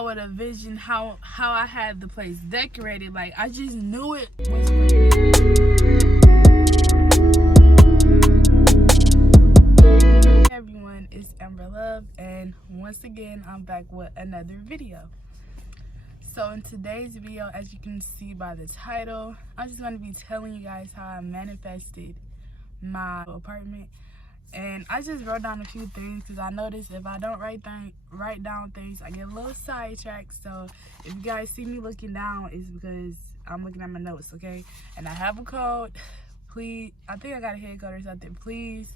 I would envision how I had the place decorated. Like, I just knew it was for me. Hey everyone, it's Amber Love, and once again I'm back with another video. So in today's video, as you can see by the title, I'm just going to be telling you guys how I manifested my apartment. And I just wrote down a few things because I noticed if I don't write down things, I get a little sidetracked. So if you guys see me looking down, it's because I'm looking at my notes, okay? And I have a code. Please, I think I got a head code or something. Please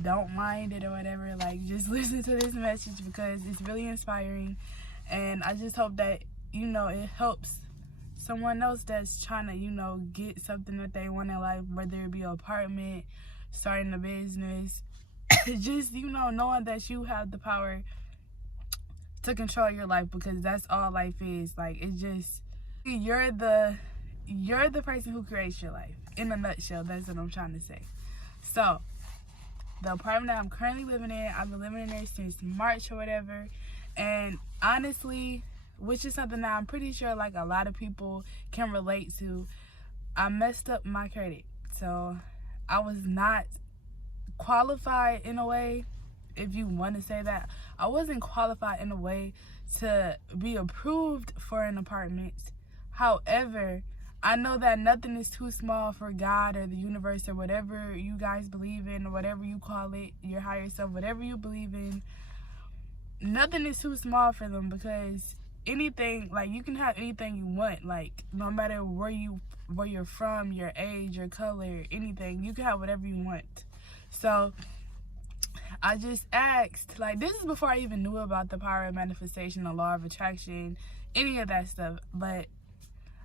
don't mind it or whatever. Like, just listen to this message because it's really inspiring. And I just hope that, you know, it helps someone else that's trying to, you know, get something that they want in life, whether it be an apartment, starting a business, just, you know, knowing that you have the power to control your life, because that's all life is. Like, it's just, you're the person who creates your life. In a nutshell, that's what I'm trying to say. So the apartment that I'm currently living in, I've been living in there since March or whatever, and honestly, which is something that I'm pretty sure like a lot of people can relate to, I messed up my credit. So I was not qualified in a way, if you want to say that. I wasn't qualified in a way to be approved for an apartment. However, I know that nothing is too small for God or the universe or whatever you guys believe in, or whatever you call it, your higher self, whatever you believe in. Nothing is too small for them, because anything, like, you can have anything you want. Like, no matter where you're from, your age, your color, anything, you can have whatever you want. So I just asked, like, this is before I even knew about the power of manifestation, the law of attraction, any of that stuff. But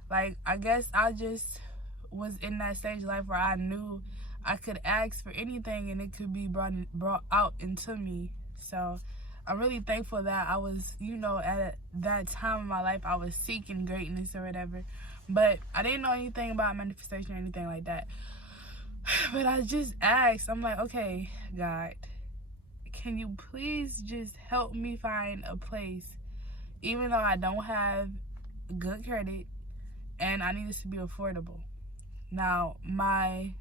like, I guess I just was in that stage of life where I knew I could ask for anything and it could be brought out into me. So I'm really thankful that I was, you know, at that time in my life, I was seeking greatness or whatever. But I didn't know anything about manifestation or anything like that. But I just asked, I'm like, okay, God, can you please just help me find a place, even though I don't have good credit and I need this to be affordable. Now, my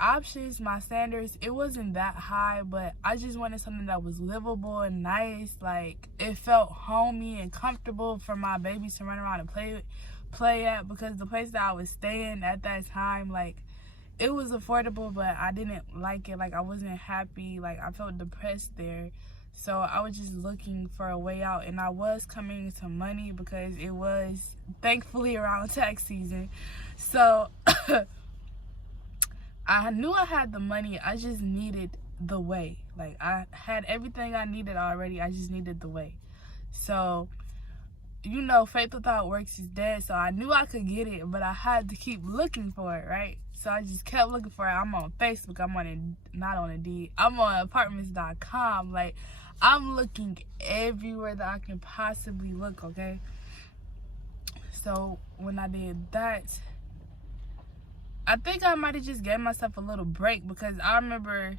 options, my standards, it wasn't that high, but I just wanted something that was livable and nice. Like, it felt homey and comfortable for my babies to run around and play at, because the place that I was staying at that time, like, it was affordable, but I didn't like it. Like, I wasn't happy. Like, I felt depressed there. So I was just looking for a way out, and I was coming into money because it was thankfully around tax season. So I knew I had the money, I just needed the way. Like, I had everything I needed already, I just needed the way. So, you know, faith without works is dead. So I knew I could get it, but I had to keep looking for it, right? So I just kept looking for it. I'm on Facebook, I'm on not on Indeed, I'm on apartments.com. Like, I'm looking everywhere that I can possibly look, okay? So when I did that, I think I might have just gave myself a little break, because I remember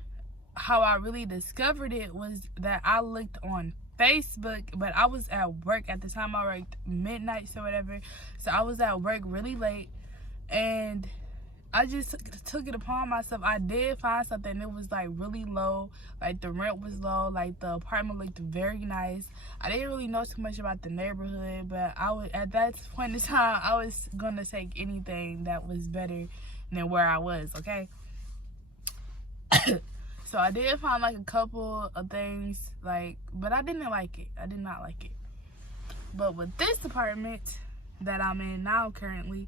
how I really discovered it was that I looked on Facebook, but I was at work at the time. I worked midnights or whatever, so I was at work really late, and I just took it upon myself. I did find something. It was like really low, like the rent was low, like the apartment looked very nice. I didn't really know too much about the neighborhood, but I would, at that point in time, I was gonna take anything that was better than where I was, okay? So I did find like a couple of things, like, but I didn't like it. I did not like it. But with this apartment that I'm in now currently,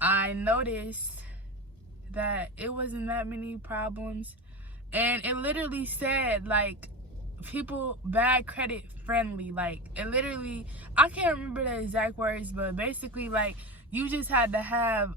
I noticed that it wasn't that many problems, and it literally said, like, people bad credit friendly. Like, it literally, I can't remember the exact words, but basically, like, you just had to have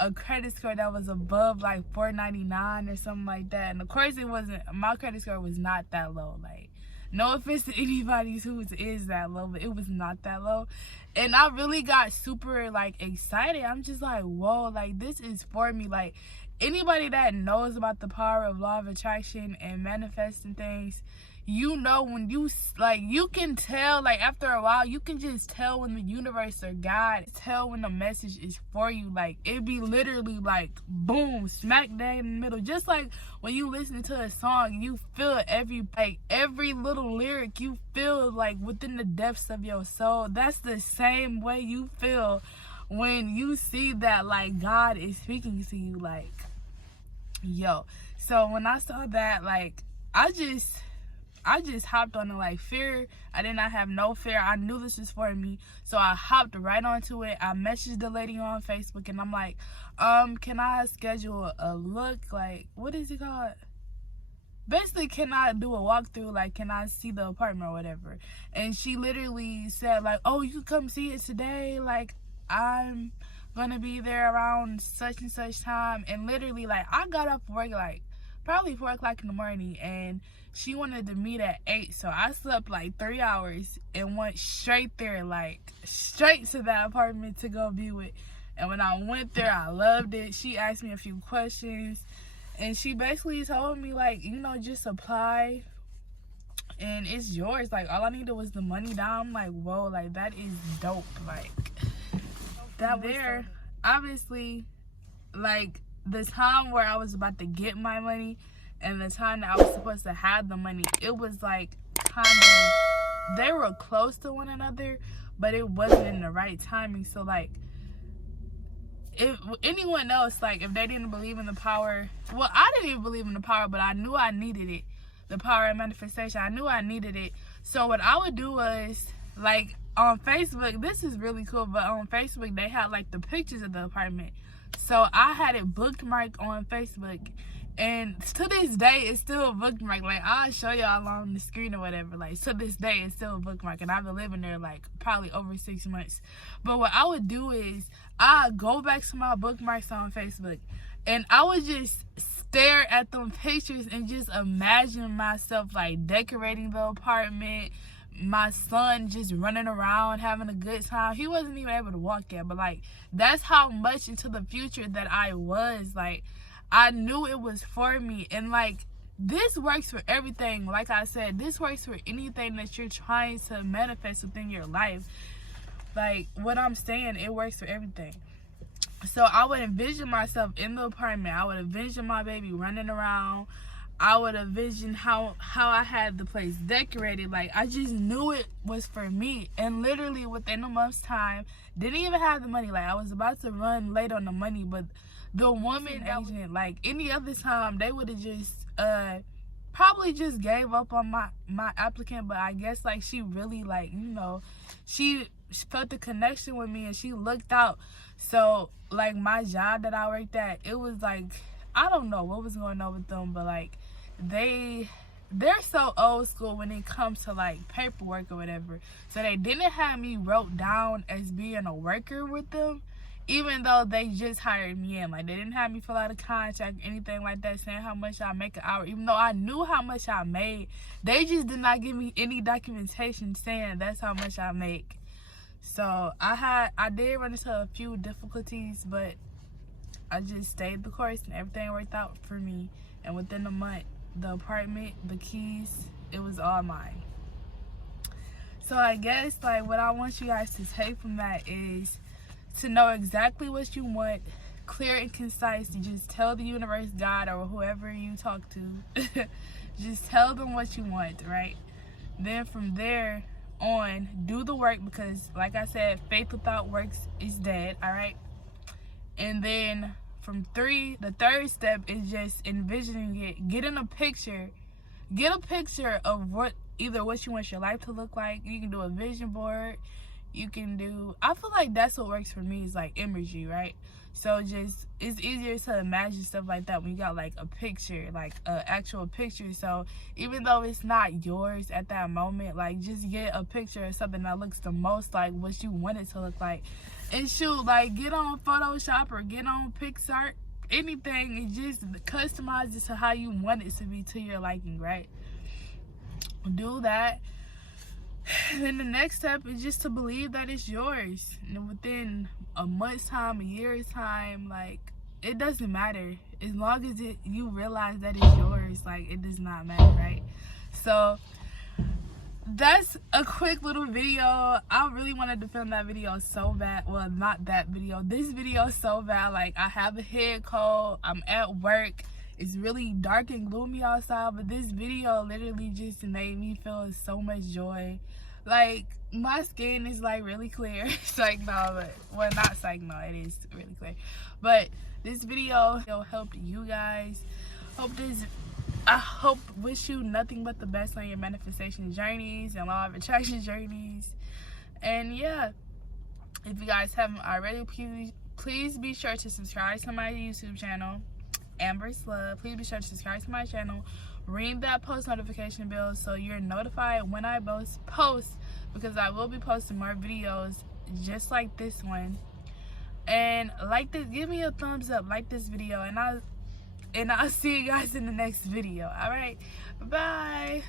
a credit score that was above like 499 or something like that. And of course, it wasn't, my credit score was not that low. Like, no offense to anybody whose is that low, but it was not that low. And I really got super like excited. I'm just like, whoa, like, this is for me. Like, anybody that knows about the power of law of attraction and manifesting things, you know, when you like, you can tell, like, after a while, you can just tell when the universe or God tell when the message is for you. Like, it be literally like boom, smack dang in the middle. Just like when you listen to a song, you feel every little lyric, you feel like within the depths of your soul. That's the same way you feel when you see that, like, God is speaking to you. Like, yo. So when I saw that, like, I just hopped on it. Like, fear, I did not have no fear. I knew this was for me, so I hopped right onto it. I messaged the lady on Facebook, and I'm like, can I schedule a look? Like, what is it called? Basically, can I do a walkthrough? Like, can I see the apartment or whatever? And she literally said, like, oh, you can come see it today. Like, I'm gonna be there around such and such time. And literally, like, I got up work, like, probably 4 o'clock in the morning, and she wanted to meet at 8, so I slept like 3 hours and went straight there, like straight to that apartment to go view it. And when I went there, I loved it. She asked me a few questions, and she basically told me, like, you know, just apply and it's yours. Like, all I needed was the money down. I'm like, whoa, like, that is dope. Like, that there, obviously, like, the time where I was about to get my money and the time that I was supposed to have the money, it was like kind of, they were close to one another, but it wasn't in the right timing. So, like, if anyone else, like, if they didn't believe in the power, well, I didn't even believe in the power, but I knew I needed it. The power of manifestation, I knew I needed it. So what I would do was, like, on Facebook, this is really cool, but on Facebook they had like the pictures of the apartment. So I had it bookmarked on Facebook, and to this day it's still bookmarked. Like, I'll show y'all on the screen or whatever. Like, to this day it's still bookmarked, and I've been living there like probably over 6 months. But what I would do is I go back to my bookmarks on Facebook, and I would just stare at them pictures and just imagine myself like decorating the apartment, my son just running around having a good time. He wasn't even able to walk yet, but like, that's how much into the future that I was. Like, I knew it was for me. And like, this works for everything. Like I said, this works for anything that you're trying to manifest within your life. Like, what I'm saying, it works for everything. So I would envision myself in the apartment. I would envision my baby running around. I would envision how I had the place decorated. Like, I just knew it was for me. And literally within a month's time, didn't even have the money. Like, I was about to run late on the money, but the woman agent, like, any other time, they would have just probably just gave up on my applicant. But I guess, like, she really, like, you know, she felt the connection with me, and she looked out. So, like, my job that I worked at, it was like, I don't know what was going on with them, but like, they're so old school when it comes to like paperwork or whatever. So they didn't have me wrote down as being a worker with them, even though they just hired me in. Like, they didn't have me fill out a contract, anything like that, saying how much I make an hour. Even though I knew how much I made, they just did not give me any documentation saying that's how much I make. So I did run into a few difficulties, but I just stayed the course and everything worked out for me. And within a month, the apartment, the keys, it was all mine. So I guess, like, what I want you guys to take from that is to know exactly what you want, clear and concise. You just tell the universe, God, or whoever you talk to, just tell them what you want, right? Then from there on, do the work, because like I said, faith without works is dead, all right? And then from the third step is just envisioning it. Get a picture of what you want your life to look like. You can do a vision board. You can do, I feel like that's what works for me, is like imagery, right? So just, it's easier to imagine stuff like that when you got like a picture, like an actual picture. So even though it's not yours at that moment, like, just get a picture of something that looks the most like what you want it to look like. And shoot, like, get on Photoshop or get on Pixar, anything, and just customize it to how you want it to be, to your liking, right? Do that. Then the next step is just to believe that it's yours. And within a month's time, a year's time, like, it doesn't matter. As long as you realize that it's yours, like, it does not matter, right? So that's a quick little video. I really wanted to film that video so bad. Well, not that video, this video so bad. Like, I have a head cold, I'm at work, it's really dark and gloomy outside, but this video literally just made me feel so much joy. Like, my skin is like really clear. It's like, no, but, well, not like, no, it is really clear, but this video helped you guys. Wish you nothing but the best on your manifestation journeys and law of attraction journeys. And yeah, if you guys haven't already, please be sure to subscribe to my YouTube channel, Amber's Love. Please be sure to subscribe to my channel, ring that post notification bell so you're notified when I post, because I will be posting more videos just like this one. And like this, give me a thumbs up, like this video, and I'll see you guys in the next video. All right, bye.